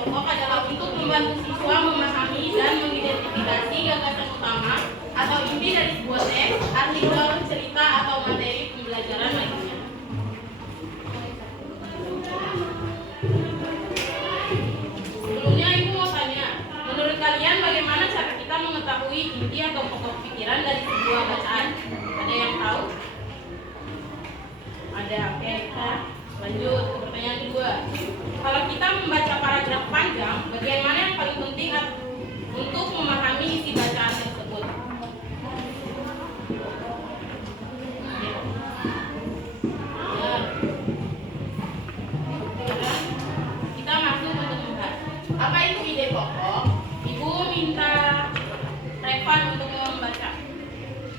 pokok adalah untuk membantu siswa memahami dan mengidentifikasi gagasan utama atau inti dari sebuah teks, artikel, cerita, atau materi pembelajaran lainnya. Sebelumnya Ibu mau tanya, menurut kalian bagaimana cara kita mengetahui inti atau pokok pikiran dari sebuah bacaan? Ada yang tahu? Ada. Oke, kita lanjut ke pertanyaan kedua. Kalau kita membaca paragraf panjang, bagian mana yang paling penting untuk memahami isi bacaan tersebut? Kita masuk untuk membahas. Apa itu ide pokok? Ibu minta Revan untuk membaca.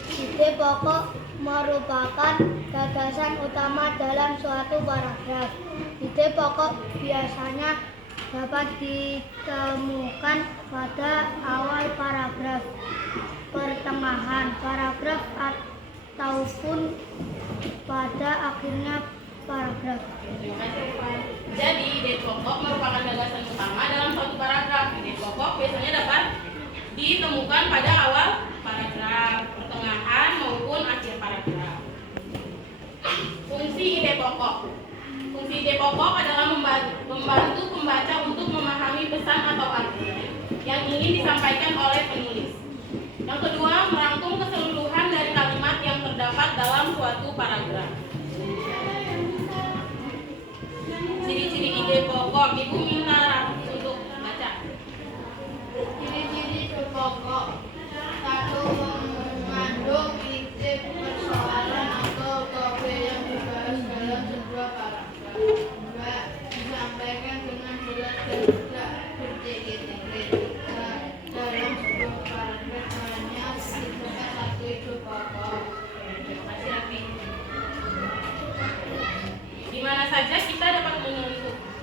Ide pokok merupakan gagasan utama dalam suatu paragraf. Ide pokok biasanya dapat ditemukan pada awal paragraf, pertengahan paragraf, ataupun pada akhirnya paragraf. Terima kasih, Revan. Jadi, ide pokok merupakan gagasan utama dalam suatu paragraf. Ide pokok biasanya dapat ditemukan pada awal paragraf, pertengahan, maupun akhir paragraf. Fungsi ide pokok. Fungsi ide pokok adalah membantu pembaca untuk memahami pesan atau arti yang ingin disampaikan oleh penulis. Yang kedua, merangkum keseluruhan dari kalimat yang terdapat dalam suatu paragraf. Ciri-ciri ide pokok, Ibu minta untuk baca. Ciri-ciri ide pokok: 1. Mengandung ide persoalan atau topik yang dibahas dalam sebuah paragraf. 2. Disampaikan dengan jelas dan tidak bertitik-titik. 3. Dalam sebuah paragraf hanya terdapat satu ide pokok. Terima kasih, Rafi. Di mana saja kita dapat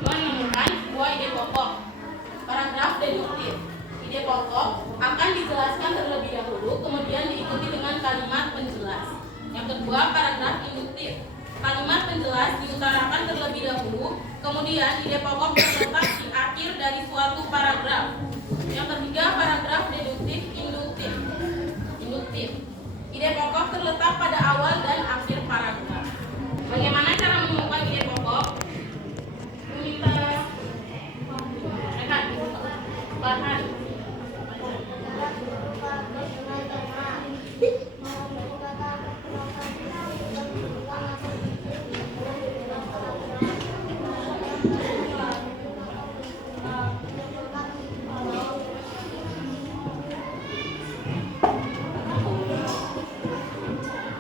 menemukan sebuah ide pokok? Paragraf deduktif. Ide pokok akan dijelaskan terlebih dahulu, kemudian diikuti dengan kalimat penjelas. Yang kedua, paragraf induktif. Kalimat penjelas diutarakan terlebih dahulu, kemudian ide pokok terletak di akhir dari suatu paragraf. Yang ketiga, paragraf deduktif induktif. Ide pokok terletak pada awal dan akhir paragraf. Bagaimana cara menemukan ide pokok? Minta rekan bahan.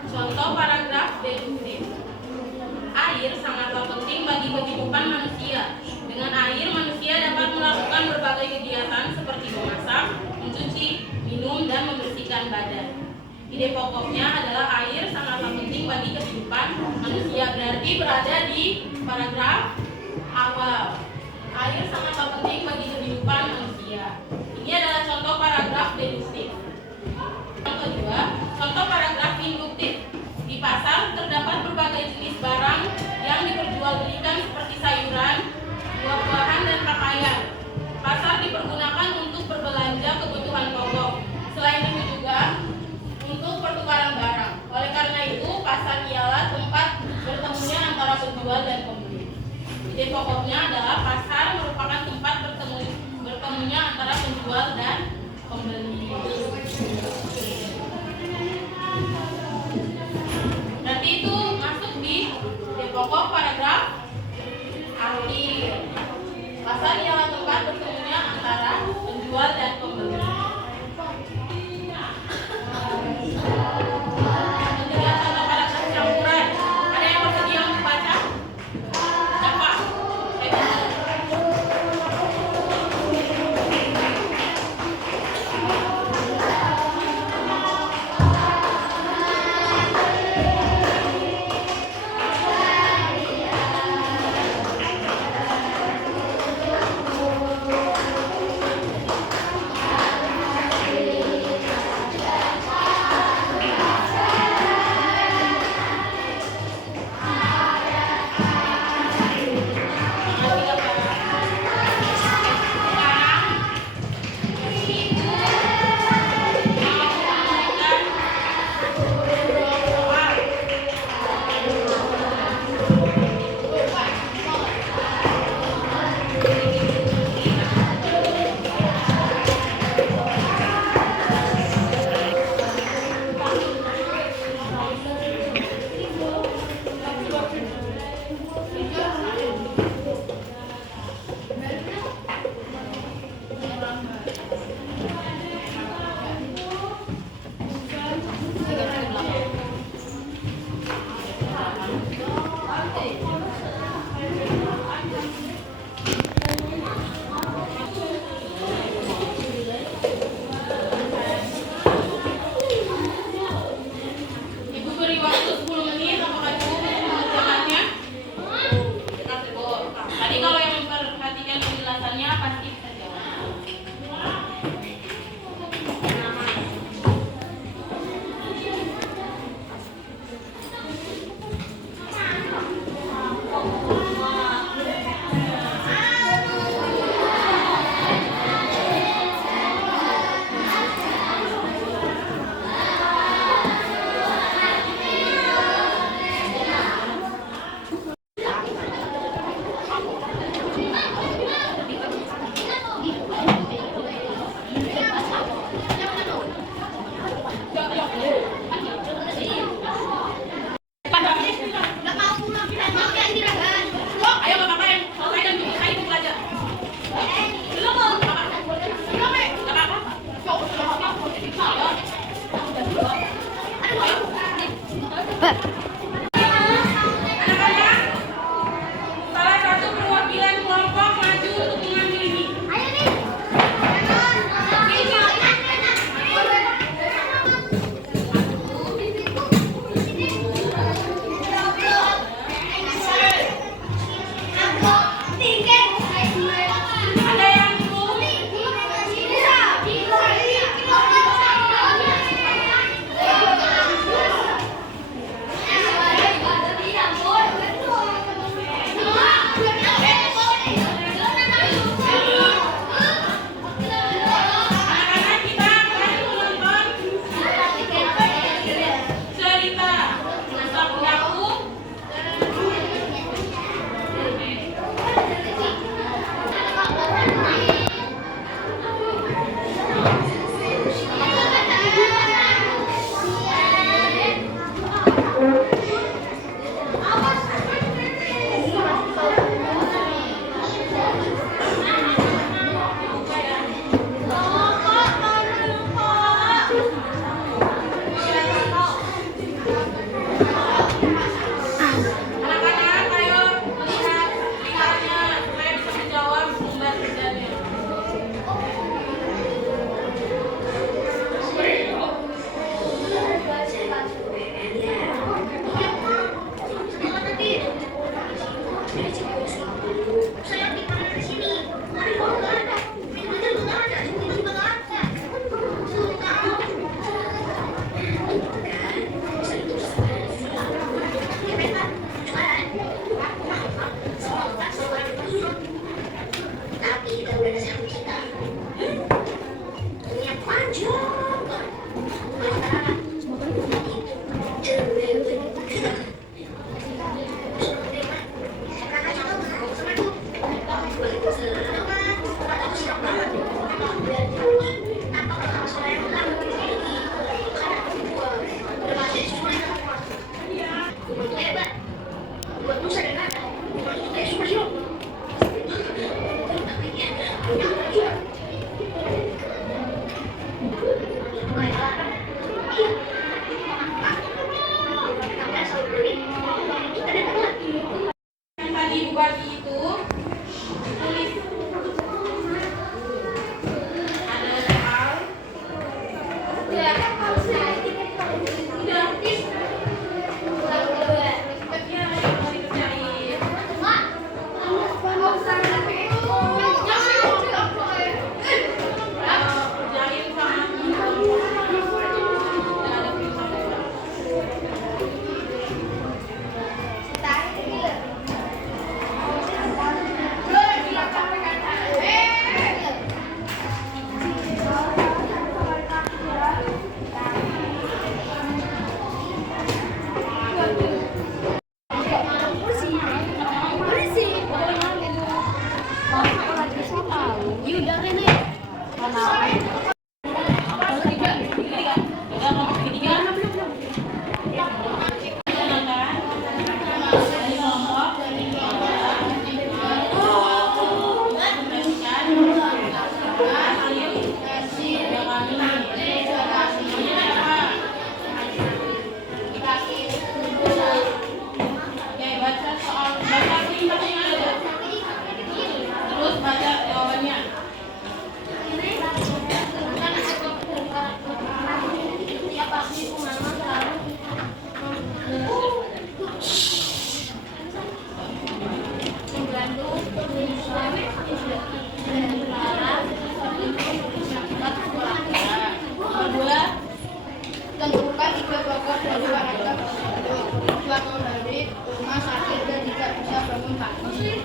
Contoh paragraf deduktif. Air sangatlah penting bagi kehidupan manusia. Dengan air, manusia dapat melakukan berbagai kegiatan seperti memasak, mencuci, minum, dan membersihkan badan. Ide pokoknya adalah air sangatlah penting bagi kehidupan manusia. Berarti berada di paragraf awal. Air sangatlah penting bagi kehidupan manusia. Ini adalah contoh paragraf deduktif. Yang kedua, contoh paragraf induktif. Di pasar terdapat berbagai jenis barang yang diperjualbelikan seperti sayuran, buah-buahan, dan pakaian. Pasar dipergunakan untuk berbelanja kebutuhan pokok. Selain itu juga untuk pertukaran barang. Oleh karena itu, pasar ialah tempat bertemunya antara penjual dan pembeli. Ide pokoknya adalah pasar merupakan tempat bertemunya antara penjual dan pembeli. Berarti itu masuk di ide pokok paragraf akhir. Pasar ialah tempat bertemunya antara penjual dan pembeli. Ketiga, contoh paragraf campuran. Ada yang bersedia untuk baca? Siapa? Yang tadi Ibu bagi itu tulis ada soal. Udah. Ya, harus dikerjain. Kerjain sama teman-teman. Udah ada tulisannya. Terus baca jawabannya. Kedua, Tentukan ide pokok dari paragraf tersebut. Suatu hari rumah sakit dan tidak bisa bangun pagi.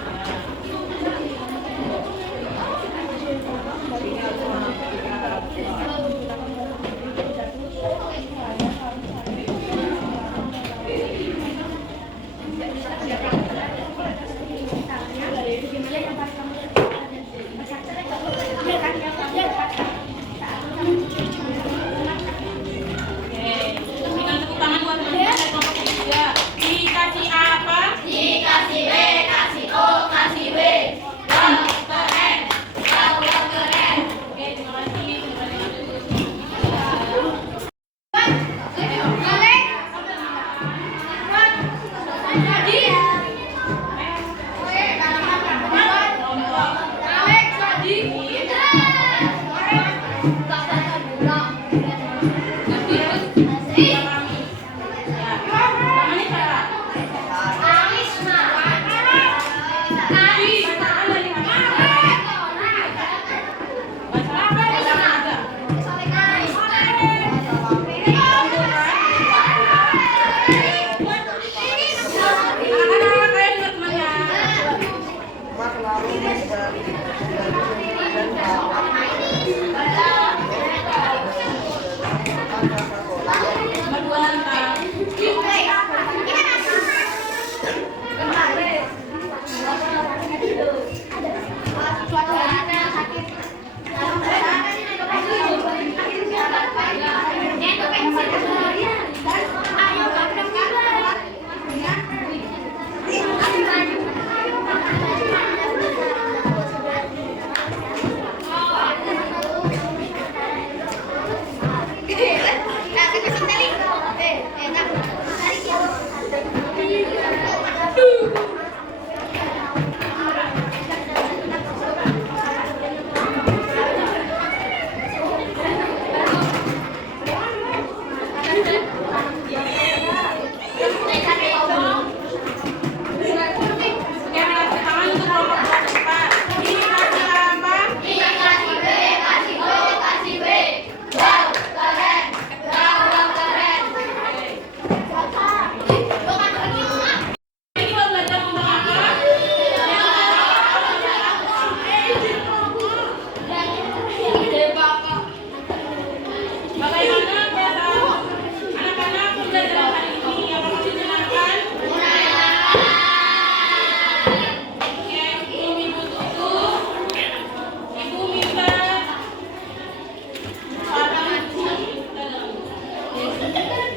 berikan tepuk tangan buat teman-teman dari kelompok ketiga. Dikasih apa? Dikasih B, kasih O, kasih B. Keren. Keren. Oke, terima kasih.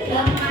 Dalam